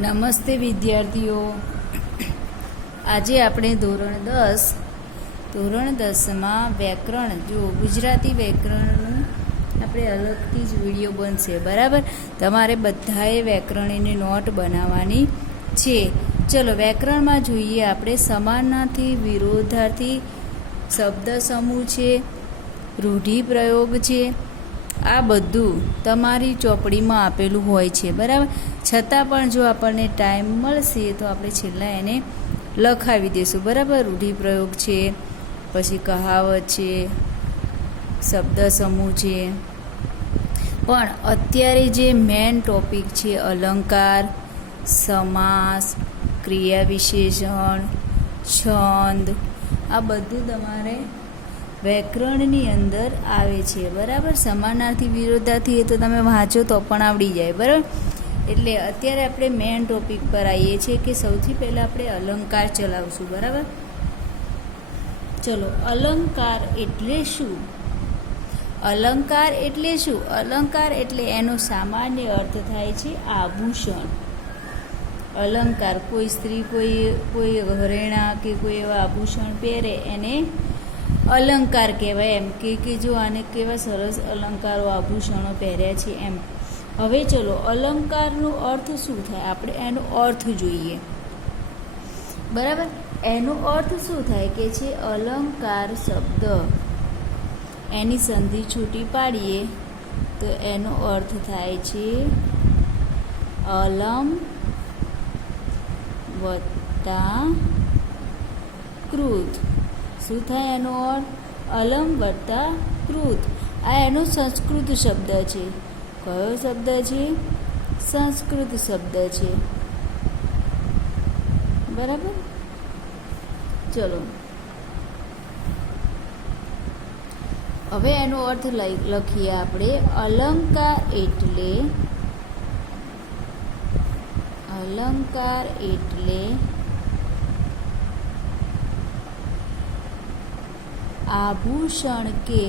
નમસ્તે વિદ્યાર્થીઓ, આજે આપણે ધોરણ 10માં વ્યાકરણ ગુજરાતી વ્યાકરણનું આપણે અલગથી જ વિડીયો બનશે. બરાબર, તમારે બધાએ વ્યાકરણની નોટ બનાવવાની છે. ચલો વ્યાકરણમાં જોઈએ આપણે. સમાનાર્થી, વિરોધાર્થી, શબ્દ સમૂહ છે, રૂઢિપ્રયોગ છે. આ બધું તમારી ચોપડીમાં આપેલું હોય છે. બરાબર, છતાં પણ જો આપણને ટાઈમ મળશે તો આપણે છેલ્લા એને લખાવી દઈશું. બરાબર, રૂઢિપ્રયોગ છે, પછી કહાવત છે, શબ્દ સમૂહ છે. પણ અત્યારે જે મેન ટોપિક છે અલંકાર, સમાસ, ક્રિયા વિશેષણ, છંદ, આ બધું તમારે વ્યાકરણની અંદર આવે છે. બરાબર, સમાનાર્થી, વિરોધાર્થી એ તો તમે વાંચો તો પણ આવડી જાય. બરાબર, એટલે અત્યારે આપણે મેઇન ટોપિક પર આવીએ છીએ કે સૌથી પહેલાં આપણે અલંકાર ચલાવશું. બરાબર, ચલો અલંકાર એટલે શું? અલંકાર એટલે શું? અલંકાર એટલે એનો સામાન્ય અર્થ થાય છે આભૂષણ. અલંકાર કોઈ સ્ત્રી કોઈ ઘરેણાં કે કોઈ એવા આભૂષણ પહેરે એને અલંકાર કહેવાય. એમ કે જો આને કેવા સરસ અલંકારો આભૂષણો પહેર્યા છે એમ. હવે ચલો અલંકારનો અર્થ શું થાય આપણે એનો અર્થ જોઈએ. બરાબર, એનો અર્થ શું થાય કે છે અલંકાર શબ્દ એની સંધિ છૂટી પાડીએ તો એનો અર્થ થાય છે અલમ વત્તા કૃત. શું થાય એનો અર્થ? અલમ વત્તા કૃત. આ એનો સંસ્કૃત શબ્દ છે. કયો શબ્દ છે? સંસ્કૃત શબ્દ છે. બરાબર, ચલો હવે એનો અર્થ લખીએ આપણે. અલંકાર એટલે આભૂષણ કે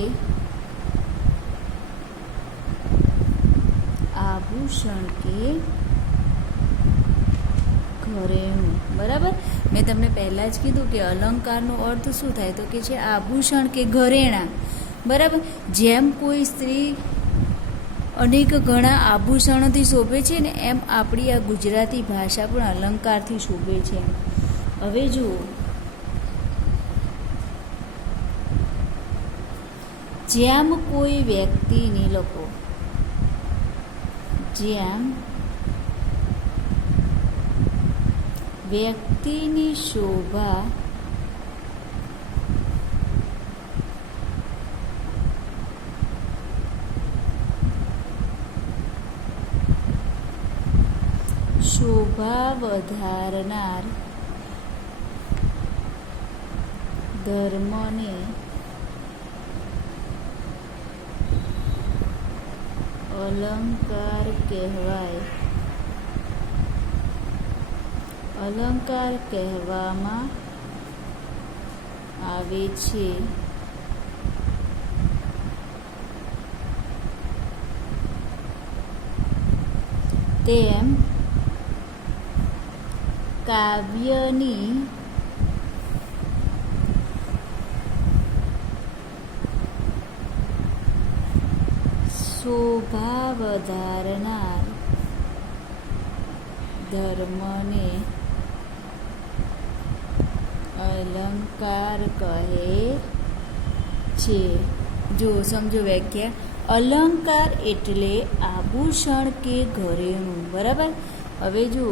ઘરેણું. બરાબર, મેં તમને પહેલાં જ કીધું કે અલંકારનો અર્થ શું થાય તો કે છે આભૂષણ કે ઘરેણાં. બરાબર, જેમ કોઈ સ્ત્રી અનેક ઘણા આભૂષણોથી શોભે છે ને એમ આપણી આ ગુજરાતી ભાષા પણ અલંકારથી શોભે છે. હવે જુઓ, જેમ કોઈ વ્યક્તિની લખો, જેમ વ્યક્તિની શોભા વધારનાર ધર્મને અલંકાર કહેવાય. અલંકાર કહેવામાં આવે છે. તેમ કાવ્યની શોભા વધારનાર ધર્મને અલંકાર કહે છે. જો સમજો વ્યાખ્યા. અલંકાર એટલે આભૂષણ કે ઘરેણું. બરાબર, હવે જો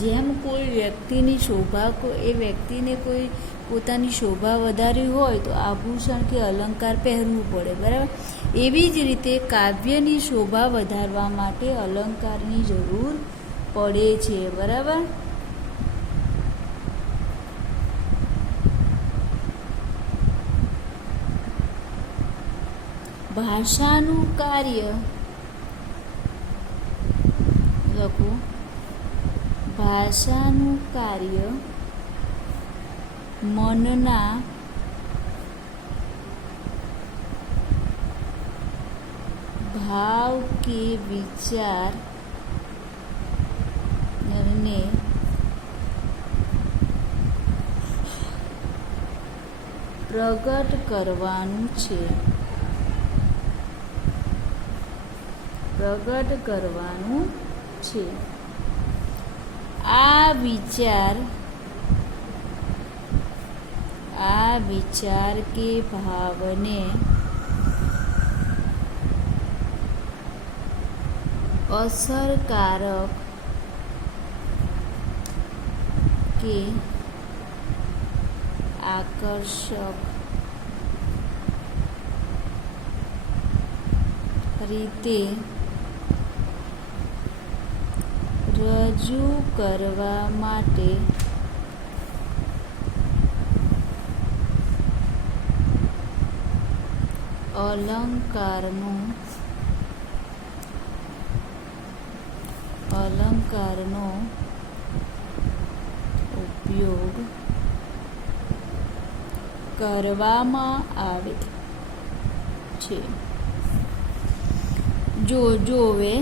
જેમ કોઈ વ્યક્તિની શોભા એ વ્યક્તિને કોઈ પોતાની શોભા વધારવી હોય તો આભૂષણ કે અલંકાર પહેરવું પડે. બરાબર, એવી જ રીતે કાવ્યની શોભા વધારવા માટે અલંકારની જરૂર પડે છે. બરાબર, ભાષાનું કાર્ય લખો. ભાષાનું કાર્ય મનના ભાવ કે વિચાર ને પ્રગટ કરવાનું છે. પ્રગટ કરવાનું છે. આ વિચાર કે ભાવને અસરકારક કે આકર્ષક રીતે રજૂ કરવા માટે અલંકારનો ઉપયોગ કરવામાં આવે છે. જોવે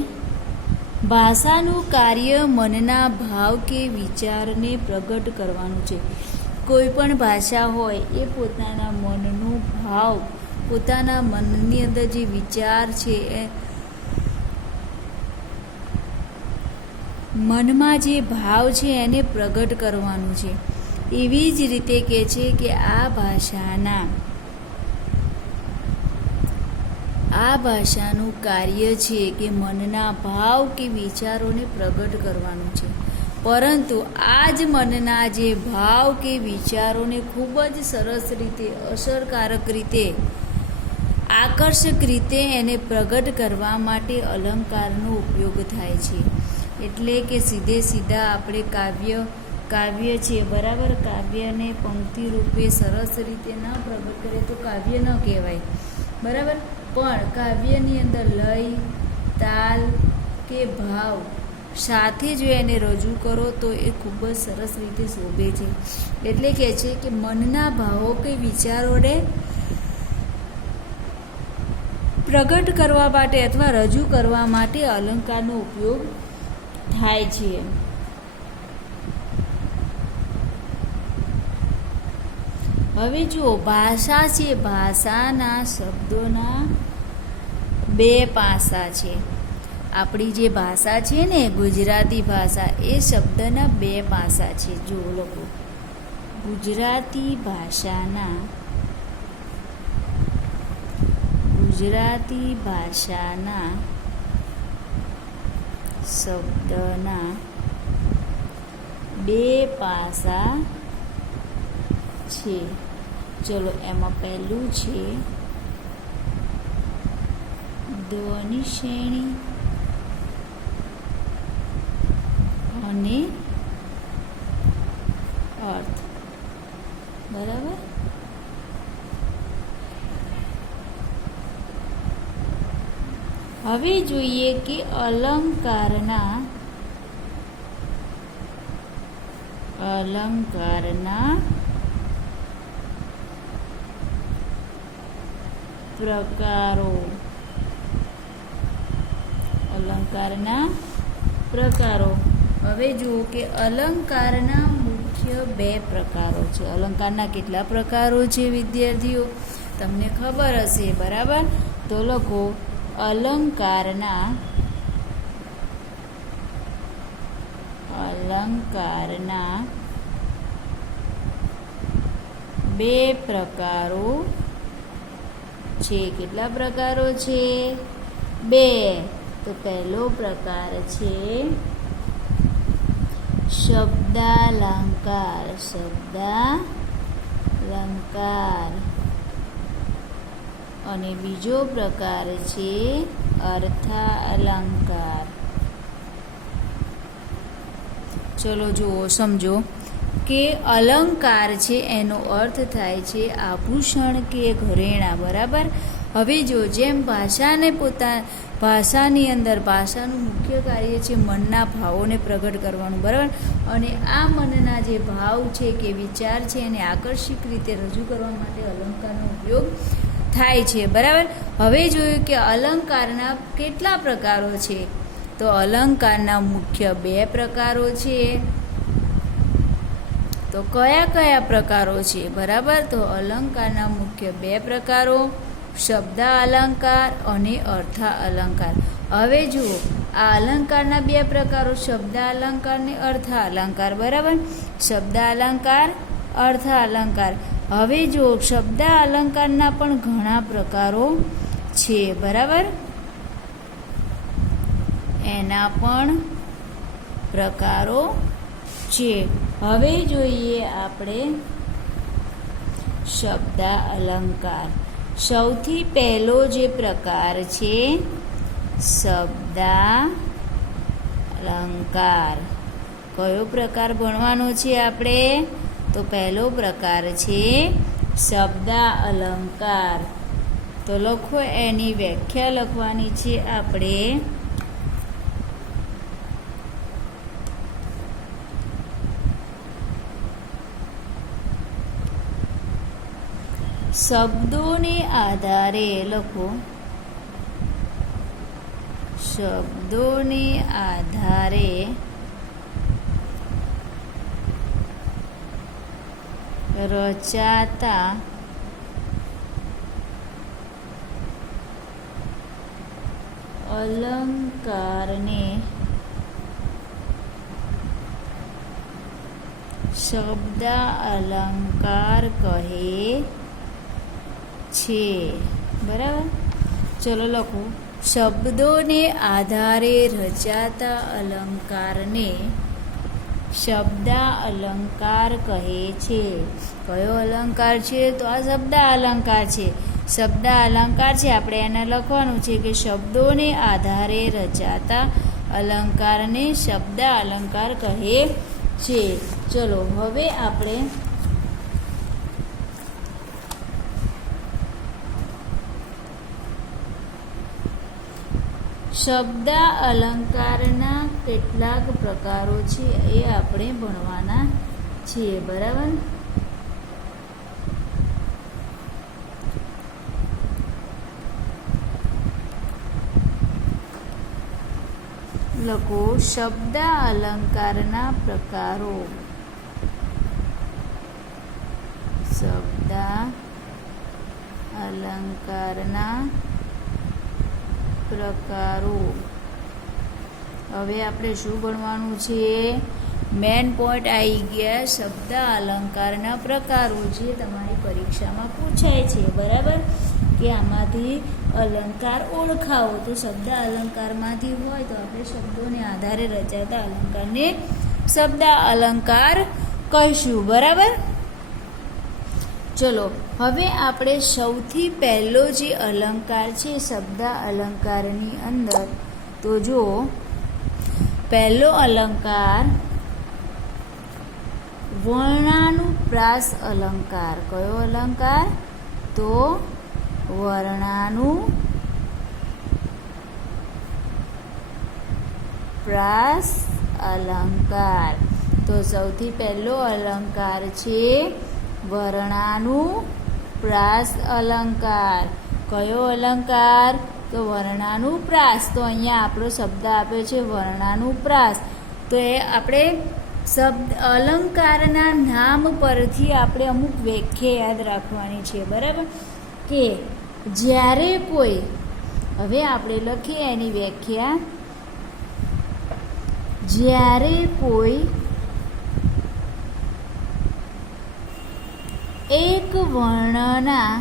ભાષાનું કાર્ય મનના ભાવ કે વિચારને પ્રગટ કરવાનું છે. કોઈ પણ ભાષા હોય એ પોતાના મનનો ભાવ, પોતાના મનની અંદર જે વિચાર છે એ મનમાં જે ભાવ છે એને પ્રગટ કરવાનું છે. એવી જ રીતે કહે છે કે આ ભાષાનું કાર્ય છે કે મનના ભાવ કે વિચારોને પ્રગટ કરવાનું છે. પરંતુ આ જ મનના જે ભાવ કે વિચારોને ખૂબ જ સરસ રીતે, અસરકારક રીતે, આકર્ષક રીતે એને પ્રગટ કરવા માટે અલંકારનો ઉપયોગ થાય છે. એટલે કે સીધા આપણે કાવ્ય છે, બરાબર, કાવ્યને પંક્તિ રૂપે સરસ રીતે ન પ્રગટ કરે તો કાવ્ય ન કહેવાય, બરાબર. પણ કાવ્યની અંદર લય, તાલ કે ભાવ સાથે જો એને રજૂ કરો તો એ ખૂબ જ સરસ રીતે શોભે છે. એટલે કહે છે કે મનના ભાવો કે વિચારોને પ્રગટ કરવા માટે અથવા રજૂ કરવા માટે અલંકારનો ઉપયોગ થાય છે. હવે જુઓ, ભાષા છે, ભાષાના શબ્દોના બે પાસા છે. આપણી જે ભાષા છે ને, ગુજરાતી ભાષા, એ શબ્દના બે પાસા છે. જુઓ લોકો, ગુજરાતી ભાષાના શબ્દના બે પાસા છે. ચલો, એમાં પહેલું છે ધ્વનિ શ્રેણી અને અર્થ, બરાબર. હવે જોઈએ કે અલંકારના પ્રકારો. હવે જુઓ કે અલંકારના મુખ્ય બે પ્રકારો છે. અલંકારના કેટલા પ્રકારો છે વિદ્યાર્થીઓ? તમને ખબર હશે, બરાબર. તો લખો, અલંકારના બે પ્રકારો છે. કેટલા પ્રકારો છે? બે. તો પહેલો પ્રકાર છે શબ્દાલંકાર. અને બીજો પ્રકાર છે અર્થાલંકાર. ચલો જુઓ, સમજો કે અલંકાર છે એનો અર્થ થાય છે આભૂષણ કે ઘરેણાં, બરાબર. હવે જો જેમ ભાષાની અંદર ભાષાનું મુખ્ય કાર્ય છે મનના ભાવોને પ્રગટ કરવાનું, બરાબર. અને આ મનના જે ભાવ છે કે વિચાર છે એને આકર્ષક રીતે રજૂ કરવા માટે અલંકારનો ઉપયોગ થાય છે, બરાબર. હવે જોયું કે અલંકારના કેટલા પ્રકારો છે. તો અલંકારના મુખ્ય બે પ્રકારો છે. તો કયા કયા પ્રકારો છે? બરાબર, તો અલંકારના મુખ્ય બે પ્રકારો, શબ્દાલંકાર અને અર્થાલંકાર. હવે જુઓ, આ અલંકારના બે પ્રકારો, શબ્દાલંકાર અને અર્થાલંકાર. બરાબર, શબ્દાલંકાર, અર્થાલંકાર. હવે જુઓ, શબ્દાલંકારના પણ ઘણા પ્રકારો છે. બરાબર, એના પણ પ્રકારો છે. હવે જોઈએ આપણે શબ્દાલંકાર. સૌથી પહેલો જે પ્રકાર છે શબ્દાલંકાર. કયો પ્રકાર ભણવાનો છે આપણે? તો પહેલો પ્રકાર છે શબ્દાલંકાર. તો લખો, એની વ્યાખ્યા લખવાની છે આપણે. શબ્દોને આધારે લખો. શબ્દોને આધારે રચાતા અલંકારને શબ્દાલંકાર કહે છે. બરાબર, ચલો લખો. શબ્દોને આધારે રચાતા અલંકારને શબ્દાલંકાર કહે છે. કયો અલંકાર છે? તો આ શબ્દાલંકાર છે. શબ્દાલંકાર છે, આપણે એને લખવાનું છે કે શબ્દોને આધારે રચાતા અલંકારને શબ્દાલંકાર કહે છે. ચલો હવે આપણે શબ્દાલંકારના કેટલાક પ્રકારો છે એ આપણે ભણવાના છીએ. બરાબર, લખો. શબ્દાલંકારના પ્રકારો. શબ્દાલંકારના પ્રકારો. હવે આપણે શું ભણવાનું છે? મેન પોઈન્ટ આવી ગયા. શબ્દાલંકારના પ્રકારો જે તમારી પરીક્ષામાં પૂછાય છે. બરાબર, કે આમાંથી અલંકાર ઓળખાવો. તો શબ્દાલંકારમાંથી હોય તો આપણે શબ્દોને આધારે રચાતા અલંકારને શબ્દાલંકાર કહીશું. બરાબર, ચલો હવે આપણે સૌથી પહેલો જે અલંકાર છે શબ્દાલંકારની અંદર, તો જો પહેલો અલંકાર વર્ણાનુપ્રાસ અલંકાર. કયો અલંકાર? તો વર્ણાનુપ્રાસ અલંકાર. તો સૌથી પહેલો અલંકાર છે વર્ણાનુપ્રાસ અલંકાર. કયો અલંકાર? તો વર્ણાનુપ્રાસ. તો અહીંયા આપણો શબ્દ આપ્યો છે વર્ણાનુપ્રાસ. તો એ આપણે શબ્દ અલંકારના નામ પરથી આપણે અમુક વ્યાખ્યા યાદ રાખવાની છે. બરાબર, કે જ્યારે કોઈ, હવે આપણે લખીએ એની વ્યાખ્યા. જ્યારે કોઈ એક વર્ણના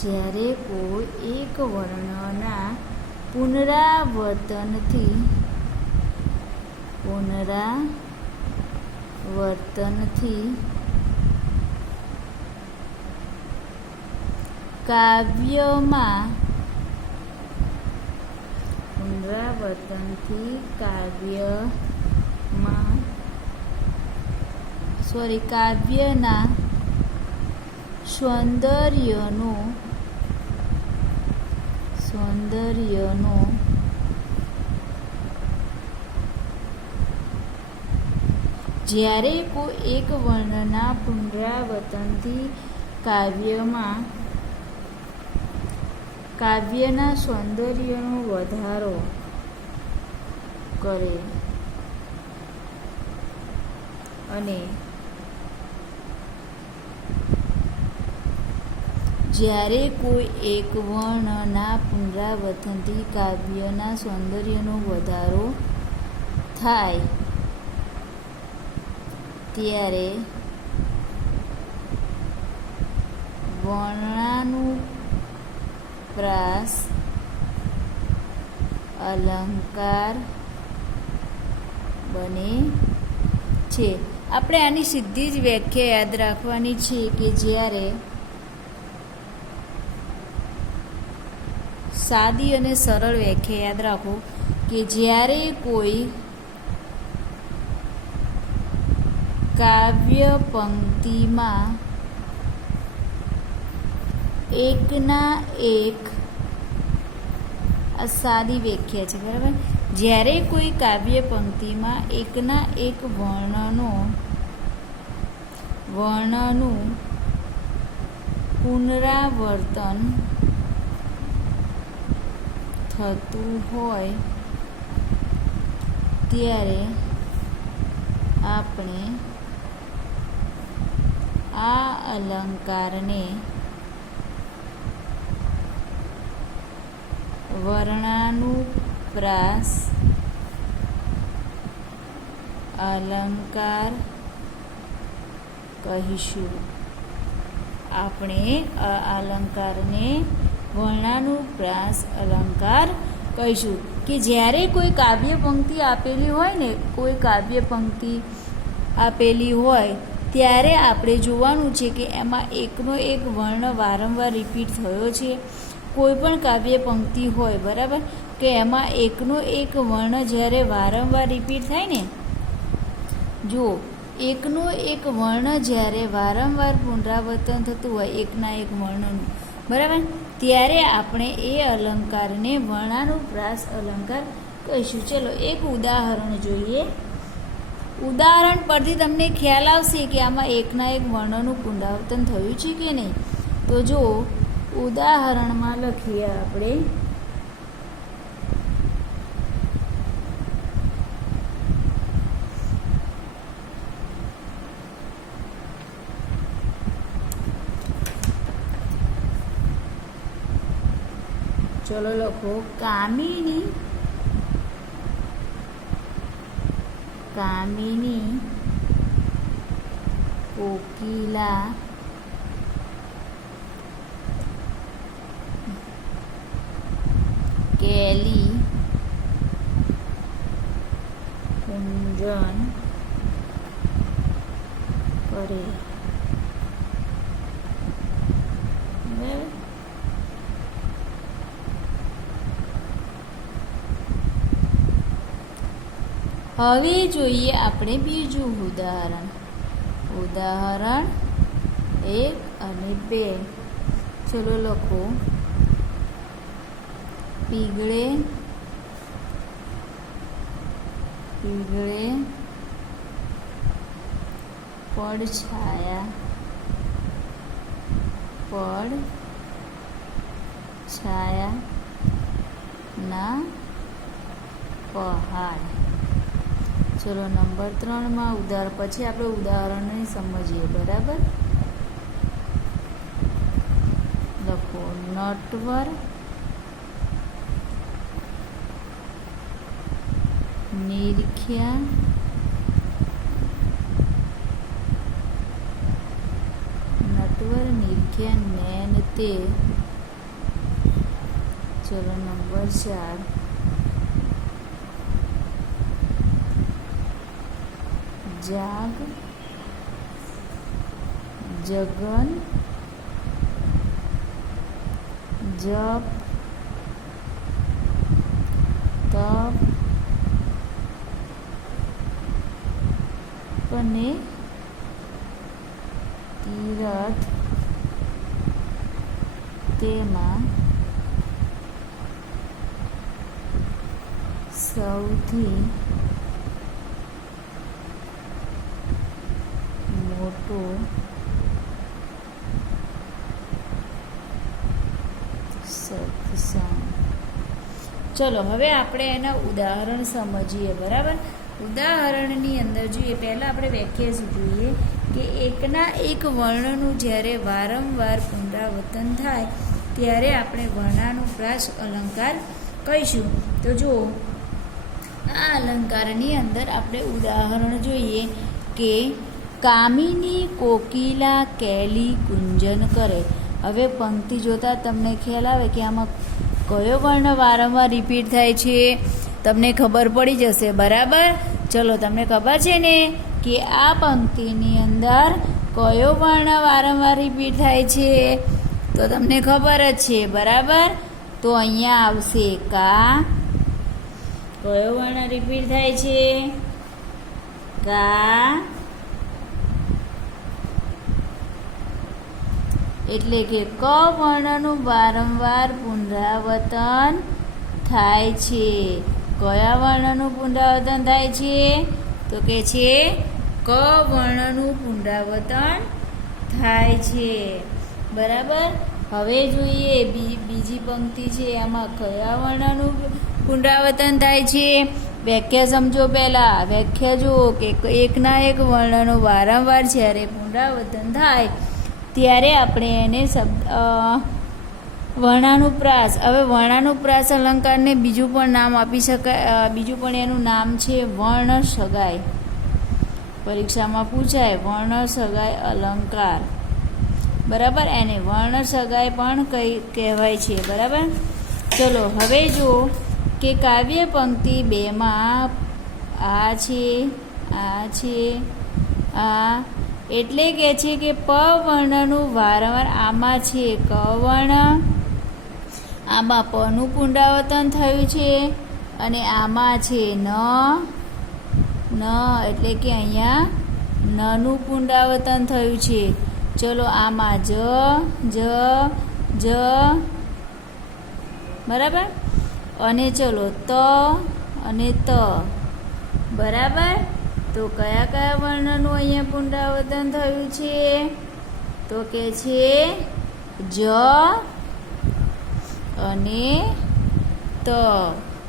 જ્યારે કોઈ એક વર્ણના પુનરાવર્તનથી કાવ્યમાં કાવ્યના સૌંદર્યનો જ્યારે કોઈ એક વર્ણના પુનરાવર્તનથી કાવ્યના સૌંદર્યનો વધારો કરે અને જ્યારે કોઈ એક વર્ણના પુનરાવર્તનથી કાવ્યના સૌંદર્યનો વધારો થાય ત્યારે વર્ણાનુપ્રાસ અલંકાર બને છે. આપણે આની સીધી જ વ્યાખ્યા યાદ રાખવાની છે કે જ્યારે સાદી અને સરળ વ્યાખ્યા યાદ રાખો કે જ્યારે કોઈ કાવ્ય પંક્તિમાં એકના એક, આ સાદી વ્યાખ્યા છે બરાબર, જ્યારે કોઈ કાવ્ય પંક્તિમાં એકના એક વર્ણનું પુનરાવર્તન થતું હોય ત્યારે આપણે આ અલંકારને વર્ણાનુપ્રાસ અલંકાર કહીશું. આપણે આ અલંકારને વર્ણાનુપ્રાસ અલંકાર કહીશું કે જ્યારે કોઈ કાવ્ય પંક્તિ આપેલી હોય ને, કોઈ કાવ્ય પંક્તિ આપેલી હોય ત્યારે આપણે જોવાનું છે કે એમાં એકનો એક વર્ણ વારંવાર રિપીટ થયો છે. કોઈ પણ કાવ્ય પંક્તિ હોય બરાબર, કે એમાં એકનો એક વર્ણ જ્યારે વારંવાર રિપીટ થાય ને, જો એકનો એક વર્ણ જ્યારે વારંવાર પુનરાવર્તન થતું હોય એકના એક વર્ણનું બરાબર, ત્યારે આપણે એ અલંકારને વર્ણાનુપ્રાસ અલંકાર કહીશું. ચલો એક ઉદાહરણ જોઈએ. ઉદાહરણ પરથી તમને ખ્યાલ આવશે કે આમાં એકના એક વર્ણનું પુનરાવર્તન થયું છે કે નહીં. તો જો ઉદાહરણમાં લખીએ આપણે, ચલો લખો કામિની કોકિલા કેલી કુંજન કરે. હવે જોઈએ આપણે બીજું ઉદાહરણ. ઉદાહરણ 1 અને 2. ચલો લખો પીગળે પડછાયા ના પહાડ. ચલો નંબર 3માં ઉદાહરણ, પછી આપણે ઉદાહરણને સમજીએ બરાબર. લખો નટવર નિરખ્યા નૈન તે. ચલો નંબર 4 જાગ જગન જપ તપ અને તીરથ તેમાં સૌથી મોટો ચલો હવે આપણે એના ઉદાહરણ સમજીએ. બરાબર, ઉદાહરણની અંદર જોઈએ પહેલાં આપણે વ્યાખ્યા જોઈએ કે એકના એક વર્ણનું જ્યારે વારંવાર પુનરાવર્તન થાય ત્યારે આપણે વર્ણાનુપ્રાસ અલંકાર કહીશું. તો જો આ અલંકારની અંદર આપણે ઉદાહરણ જોઈએ કે કામિની કોકિલા કેલી કુંજન કરે. હવે પંક્તિ જોતાં તમને ખ્યાલ આવે કે આમાં કયો વર્ણ વારંવાર રિપીટ થાય છે, તમને ખબર પડી જશે. બરાબર, ચલો તમને ખબર છે ને કે આ પંક્તિની અંદર કયો વર્ણ વારંવાર રિપીટ થાય છે, તો તમને ખબર જ છે. બરાબર, તો અહીંયા આવશે કા. કયો વર્ણ રિપીટ થાય છે? કા. એટલે કે ક વર્ણનું વારંવાર પુનરાવર્તન થાય છે. કયા વર્ણનું પુનરાવર્તન થાય છે? તો કે છે ક વર્ણનું પુનરાવર્તન થાય છે. બરાબર, હવે જોઈએ બીજી પંક્તિ છે, આમાં કયા વર્ણનું પુનરાવર્તન થાય છે? વ્યાખ્યા સમજો. પહેલાં વ્યાખ્યા જુઓ કે એકના એક વર્ણનું વારંવાર જ્યારે પુનરાવર્તન થાય ત્યારે આપણે એને વર્ણાનુપ્રાસ. હવે વર્ણાનુપ્રાસ અલંકારને બીજું પણ નામ આપી શકાય, બીજું પણ એનું નામ છે વર્ણ સગાઈ. પરીક્ષામાં પૂછાય વર્ણ સગાઈ અલંકાર. બરાબર, એને વર્ણ સગાઈ પણ કહેવાય છે. બરાબર, ચલો હવે જો કે કાવ્ય પંક્તિ 2માં આ છે, આ છે, આ એટલે કે છે કે પ વર્ણનું વારંવાર આમાં છે ક વર્ણ, આમાં પનું પુનરાવર્તન થયું છે અને આમાં છે ન એટલે કે અહીંયા નનું પુનરાવર્તન થયું છે. ચલો આમાં જ બરાબર, અને ચલો ત અને ત. બરાબર, તો કયા કયા વર્ણનું અહીંયા પુનરાવર્તન થયું છે? તો કે છે જ અને ત.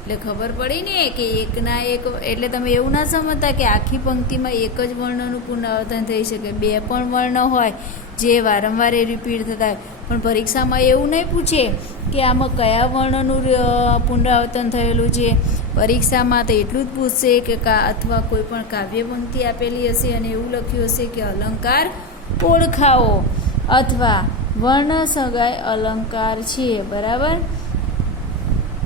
એટલે ખબર પડી ને કે એકના એક, એટલે તમે એવું ના સમજતા કે આખી પંક્તિમાં એક જ વર્ણનું પુનરાવર્તન થઈ શકે. બે પણ વર્ણ હોય જે વારંવાર રિપીટ થતા હોય, પણ પરીક્ષામાં એવું નહીં પૂછે કે આમાં કયા વર્ણનું પુનરાવર્તન થયેલું છે. પરીક્ષામાં તો એટલું જ પૂછશે કે અથવા કોઈ પણ કાવ્ય પંક્તિ આપેલી હશે અને એવું લખ્યું હશે કે અલંકાર ઓળખાવો અથવા વર્ણ સગાઈ અલંકાર છે. બરાબર,